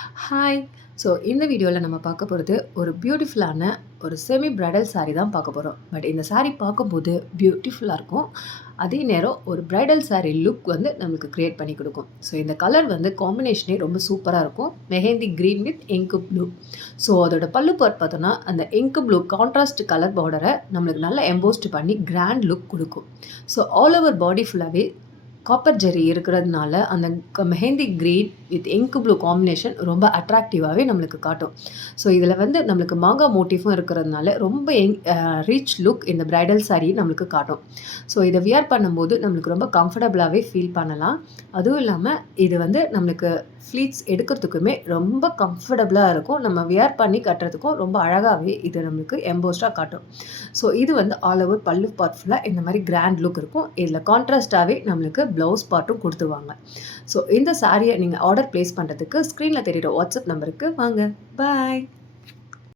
Hi! இந்த வீடியோல நம்ம பார்க்க போறது ஒரு பியூட்டிஃபுல்லான ஒரு செமி பிரைடல் சாரி தான் பார்க்க போறோம். பட் இந்த சாரி பார்க்கும்போது பியூட்டிஃபுல்லா இருக்கும். அதே நேரம் ஒரு பிரைடல் சாரி லுக் வந்து நமக்கு கிரியேட் பண்ணி குடுக்கும். இந்த கலர் வந்து காம்பினேஷனே ரொம்ப சூப்பரா இருக்கும். Mehndi green with ink blue. அதோட பல்லு பார்ட் பார்த்தோம்னா, அந்த இங்க் ப்ளூ கான்ட்ராஸ்ட் கலர் பார்டர நம்மளுக்கு நல்லா எம்போஸ்ட் பண்ணி கிராண்ட் லுக் குடுக்கும். ஆல் ஓவர் பாடி ஃபுல்லாவே காப்பர் ஜெர்ரி இருக்கிறதுனால, அந்த mehndi green with ink blue combination ரொம்ப அட்ராக்டிவாவே நம்மளுக்கு காட்டும். இதில வந்து நம்மளுக்கு மாங்கா மோட்டிஃபும் இருக்கிறதுனால, ரொம்ப ரிச் லுக் இந்த பிரைடல் சாரி நம்மளுக்கு காட்டும். இத வியர் பண்ணும்போது நம்மளுக்கு ரொம்ப கம்ஃபர்டபுளாவே ஃபீல் பண்ணலாம். அதுவும் இல்லாம இது வந்து நம்மளுக்கு ஃப்ளீட்ஸ் எடுக்கிறதுக்குமே ரொம்ப கம்ஃபர்டபுளா இருக்கும். நம்ம வியர் பண்ணி கட்டுறதுக்கும் ரொம்ப அழகாவே இது நம்மளுக்கு எம்போஸ்டா காட்டும். இது வந்து ஆல் ஓவர் பல்லு பார்ட் ஃபுல்லா இந்த மாரி கிராண்ட் லுக் இருக்கும். இதில கான்ட்ராஸ்ட்டாவே நம்மளுக்கு ப்ளவுஸ் பார்ட்டும் குடுத்துருவாங்க. இந்த சாரிய நீங்க ஆர்டர் பிளேஸ் பண்றதுக்கு ஸ்க்ரீன்ல தெரியிற வாட்ஸ்அப் நம்பருக்கு வாங்க. பாய்.